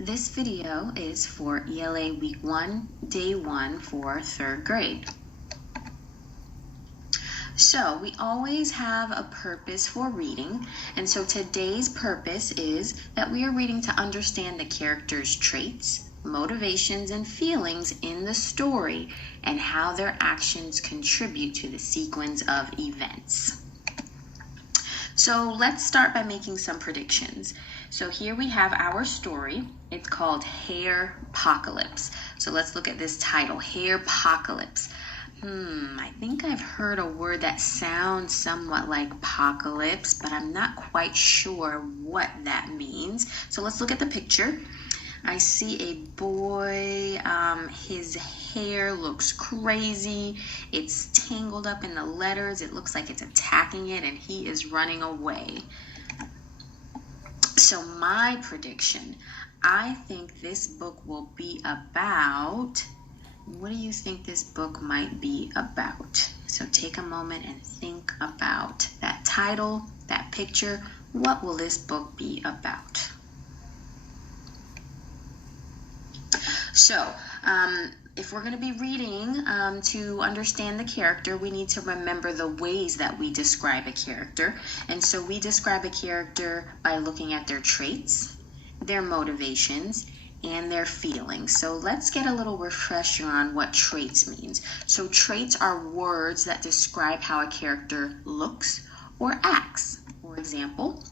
This video is for ELA Week 1, Day 1 for 3rd grade. So we always have a purpose for reading, and so today's purpose is that we are reading to understand the characters' traits, motivations, and feelings in the story and how their actions contribute to the sequence of events. So let's start by making some predictions. So here we have our story. It's called Hairpocalypse. So let's look at this title, Hairpocalypse. I think I've heard a word that sounds somewhat like apocalypse, but I'm not quite sure what that means. So let's look at the picture. I see a boy, his hair looks crazy. It's tangled up in the letters. It looks like it's attacking it, and he is running away. So my prediction, I think this book will be about, what do you think this book might be about? So take a moment and think about that title, that picture. What will this book be about? So, if we're going to be reading to understand the character, we need to remember the ways that we describe a character. And so we describe a character by looking at their traits, their motivations, and their feelings. So let's get a little refresher on what traits means. So traits are words that describe how a character looks or acts. For example,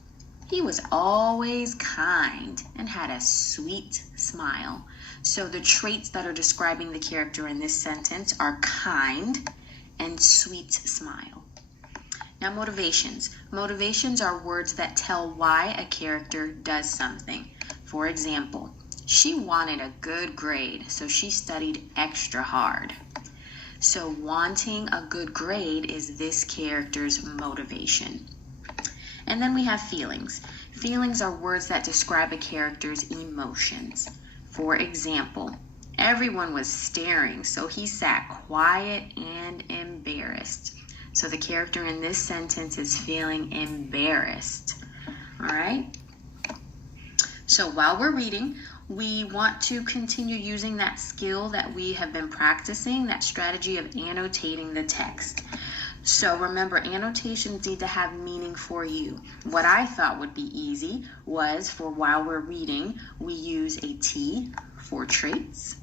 he was always kind and had a sweet smile. So the traits that are describing the character in this sentence are kind and sweet smile. Now motivations. Motivations are words that tell why a character does something. For example, she wanted a good grade, so she studied extra hard. So wanting a good grade is this character's motivation. And then we have feelings. Feelings are words that describe a character's emotions. For example, everyone was staring, so he sat quiet and embarrassed. So the character in this sentence is feeling embarrassed. All right? So while we're reading, we want to continue using that skill that we have been practicing, that strategy of annotating the text. So remember, annotations need to have meaning for you. What I thought would be easy was for while we're reading, we use a T for traits,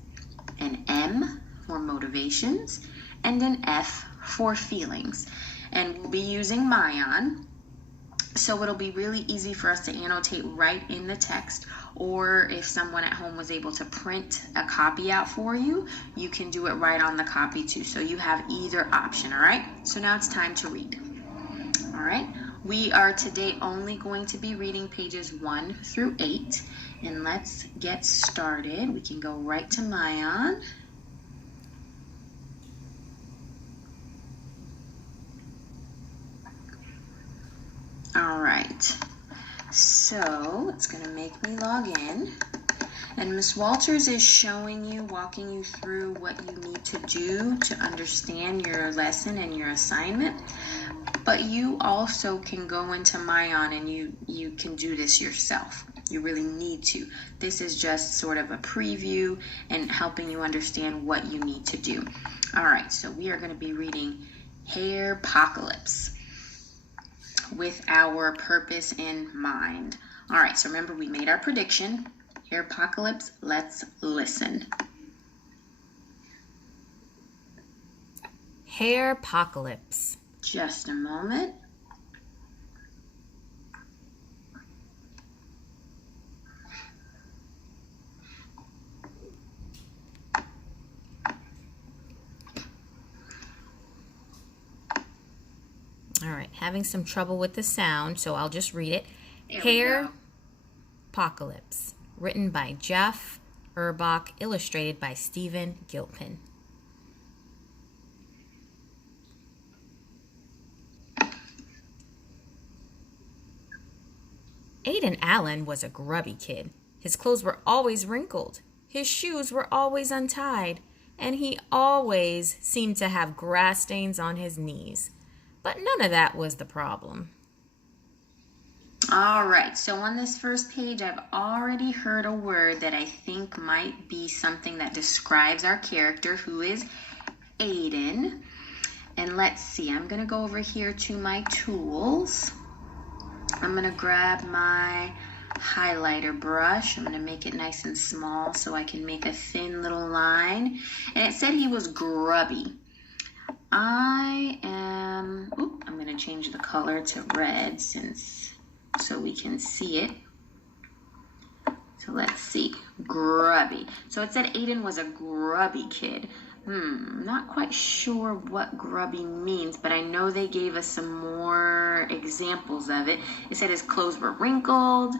an M for motivations, and an F for feelings. And we'll be using Mayan. So it'll be really easy for us to annotate right in the text, or if someone at home was able to print a copy out for you, you can do it right on the copy too. So you have either option, all right? So now it's time to read. All right, we are today only going to be reading pages 1 through 8, and let's get started. We can go right to Mayan. All right, so it's going to make me log in. And Miss Walters is showing you, walking you through what you need to do to understand your lesson and your assignment. But you also can go into Mayan and you can do this yourself. You really need to. This is just sort of a preview and helping you understand what you need to do. All right, so we are going to be reading Hairpocalypse with our purpose in mind. All right, so remember we made our prediction. Hairpocalypse, let's listen. Hairpocalypse. Just a moment. All right, having some trouble with the sound, so I'll just read it. Hairpocalypse, written by Jeff Urbach, illustrated by Stephen Gilpin. Aiden Allen was a grubby kid. His clothes were always wrinkled. His shoes were always untied, and he always seemed to have grass stains on his knees. But none of that was the problem. All right, so on this first page, I've already heard a word that I think might be something that describes our character, who is Aiden. And let's see, I'm going to go over here to my tools. I'm going to grab my highlighter brush. I'm going to make it nice and small so I can make a thin little line. And it said he was grubby. I'm going to change the color to red so we can see it. So let's see, grubby. So it said Aiden was a grubby kid. Not quite sure what grubby means, but I know they gave us some more examples of it. It said his clothes were wrinkled,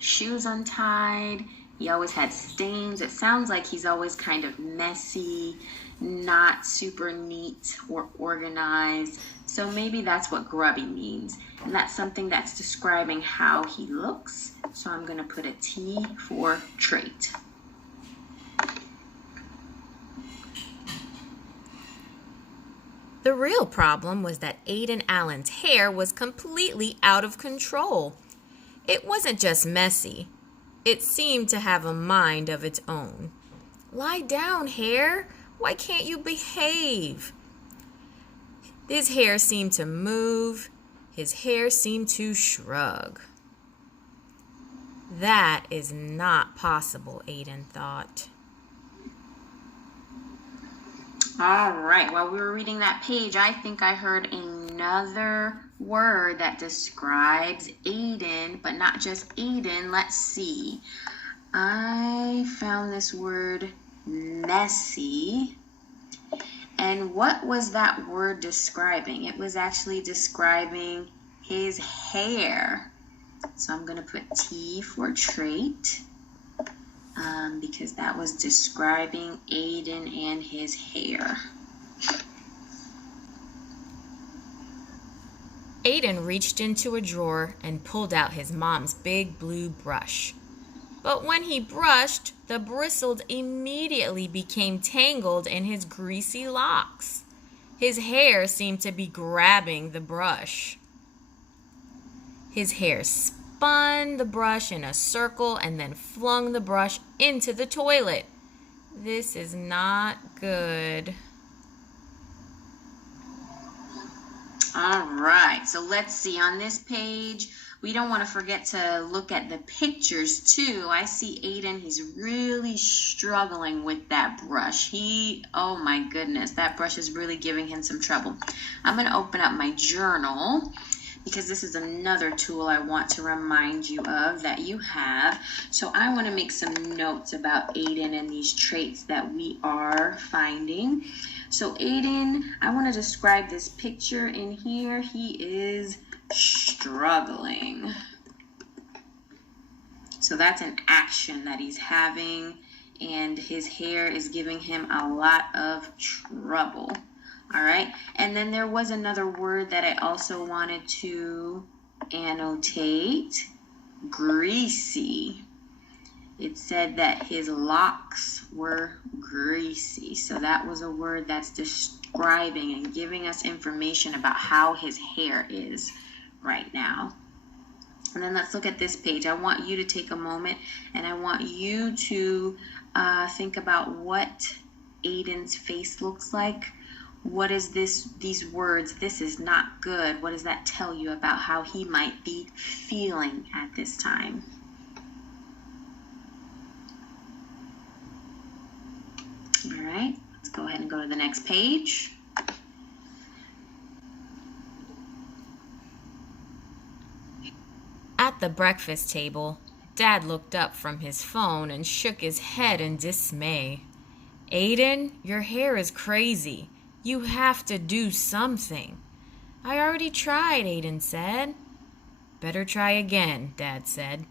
shoes untied, he always had stains. It sounds like he's always kind of messy, not super neat or organized. So maybe that's what grubby means. And that's something that's describing how he looks. So I'm going to put a T for trait. The real problem was that Aiden Allen's hair was completely out of control. It wasn't just messy. It seemed to have a mind of its own. Lie down, hair. Why can't you behave? His hair seemed to move. His hair seemed to shrug. That is not possible, Aiden thought. All right, while we were reading that page, I think I heard another word that describes Aiden, but not just Aiden. Let's see. I found this word messy. And what was that word describing? It was actually describing his hair. So I'm going to put T for trait. Because that was describing Aiden and his hair. Aiden reached into a drawer and pulled out his mom's big blue brush. But when he brushed, the bristles immediately became tangled in his greasy locks. His hair seemed to be grabbing the brush. His hair spun the brush in a circle and then flung the brush into the toilet. This is not good. All right, so let's see. On this page, we don't want to forget to look at the pictures too. I see Aiden, he's really struggling with that brush. Oh my goodness, that brush is really giving him some trouble. I'm going to open up my journal, because this is another tool I want to remind you of that you have. So I want to make some notes about Aiden and these traits that we are finding. So Aiden, I want to describe this picture in here. He is struggling. So that's an action that he's having, and his hair is giving him a lot of trouble. All right, and then there was another word that I also wanted to annotate, greasy. It said that his locks were greasy. So that was a word that's describing and giving us information about how his hair is right now. And then let's look at this page. I want you to take a moment and I want you to think about what Aiden's face looks like. What is these words? This is not good. What does that tell you about how he might be feeling at this time? All right, let's go ahead and go to the next page. At the breakfast table, Dad looked up from his phone and shook his head in dismay. Aiden, your hair is crazy. You have to do something. I already tried, Aiden said. Better try again, Dad said.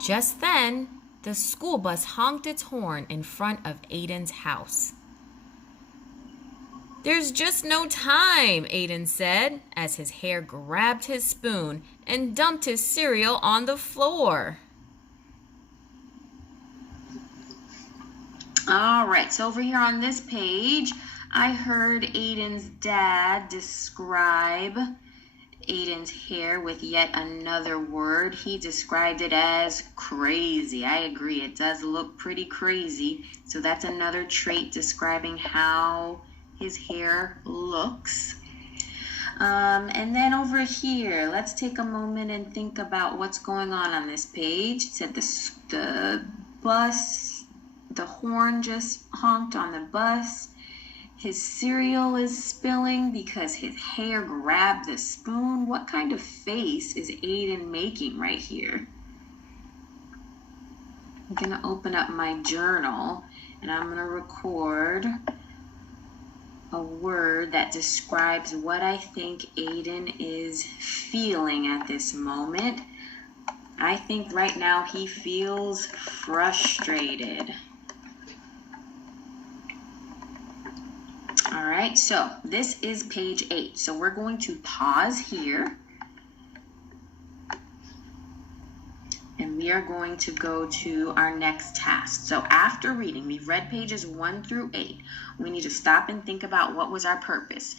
Just then, the school bus honked its horn in front of Aiden's house. There's just no time, Aiden said, as his hair grabbed his spoon and dumped his cereal on the floor. All right, so over here on this page, I heard Aiden's dad describe Aiden's hair with yet another word. He described it as crazy. I agree, it does look pretty crazy. So that's another trait describing how his hair looks. And then over here, let's take a moment and think about what's going on this page. It said the bus, the horn just honked on the bus. His cereal is spilling because his hair grabbed the spoon. What kind of face is Aiden making right here? I'm going to open up my journal and I'm going to record a word that describes what I think Aiden is feeling at this moment. I think right now he feels frustrated. All right, so this is page 8. So we're going to pause here. And we are going to go to our next task. So after reading, we've read pages 1 through 8. We need to stop and think about what was our purpose.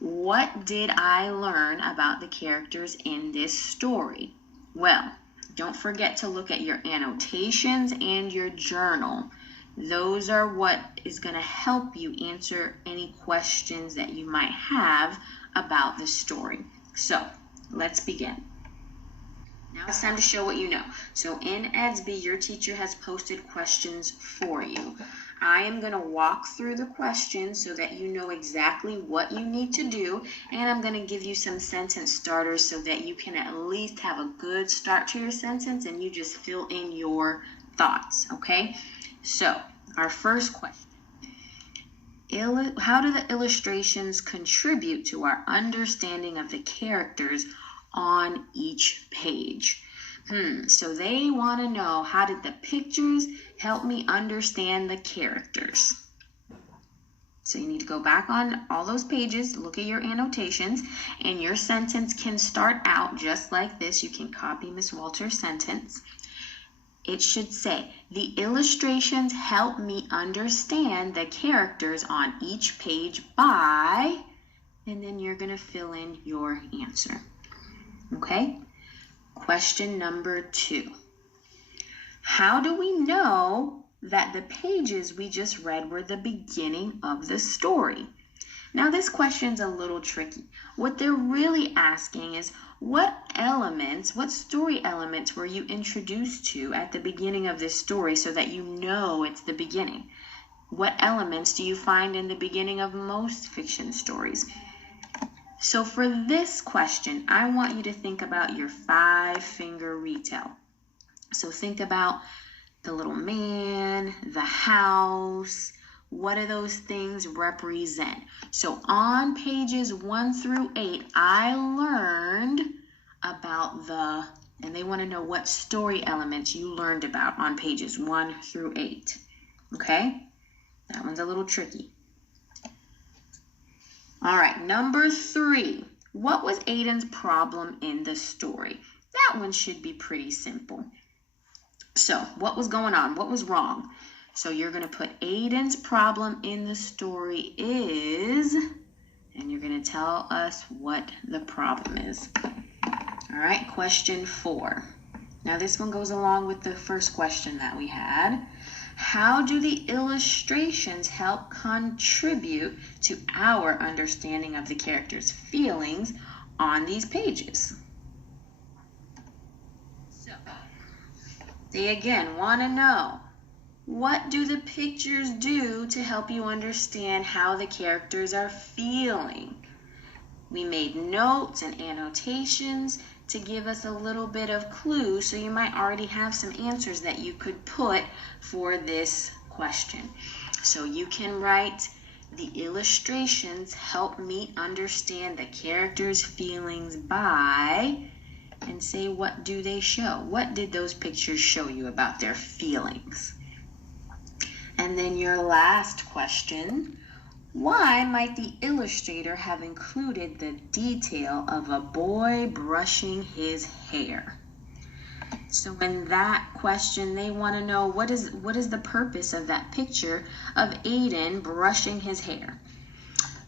What did I learn about the characters in this story? Well, don't forget to look at your annotations and your journal. Those are what is going to help you answer any questions that you might have about the story. So let's begin. Now it's time to show what you know. So in Edsby, your teacher has posted questions for you. I am going to walk through the questions so that you know exactly what you need to do, and I'm going to give you some sentence starters so that you can at least have a good start to your sentence and you just fill in your thoughts, okay? So, our first question. How do the illustrations contribute to our understanding of the characters on each page? So they want to know, how did the pictures help me understand the characters? So you need to go back on all those pages, look at your annotations, and your sentence can start out just like this. You can copy Miss Walter's sentence. It should say, the illustrations help me understand the characters on each page by, and then you're going to fill in your answer. Okay? Question number 2. How do we know that the pages we just read were the beginning of the story? Now this question's a little tricky. What they're really asking is, what story elements were you introduced to at the beginning of this story so that you know it's the beginning? What elements do you find in the beginning of most fiction stories? So for this question, I want you to think about your 5-finger retell. So think about the little man, the house. What do those things represent? So on pages 1 through 8, I learned about and they want to know what story elements you learned about on pages 1 through 8. Okay? That one's a little tricky. All right, number 3. What was Aiden's problem in the story? That one should be pretty simple. So, what was going on? What was wrong? So you're going to put Aiden's problem in the story is, and you're going to tell us what the problem is. All right, question 4. Now this one goes along with the first question that we had. How do the illustrations help contribute to our understanding of the characters' feelings on these pages? So, they again want to know, what do the pictures do to help you understand how the characters are feeling? We made notes and annotations to give us a little bit of clue, so you might already have some answers that you could put for this question. So you can write, the illustrations help me understand the characters' feelings by, and say, what do they show? What did those pictures show you about their feelings? And then your last question, why might the illustrator have included the detail of a boy brushing his hair? So in that question, they want to know, what is the purpose of that picture of Aiden brushing his hair?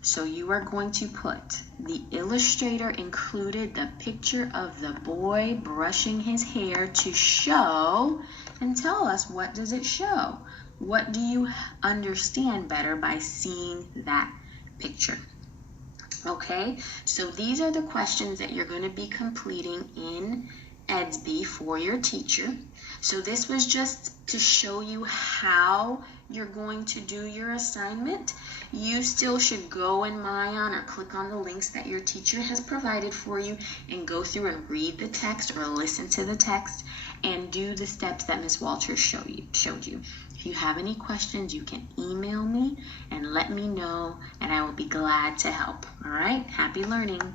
So you are going to put, the illustrator included the picture of the boy brushing his hair to show, and tell us, what does it show? What do you understand better by seeing that picture? Okay, so these are the questions that you're going to be completing in Edsby for your teacher. So this was just to show you how you're going to do your assignment. You still should go in Mayan or click on the links that your teacher has provided for you and go through and read the text or listen to the text and do the steps that Ms. Walters showed you. If you have any questions, you can email me and let me know, and I will be glad to help. All right, happy learning.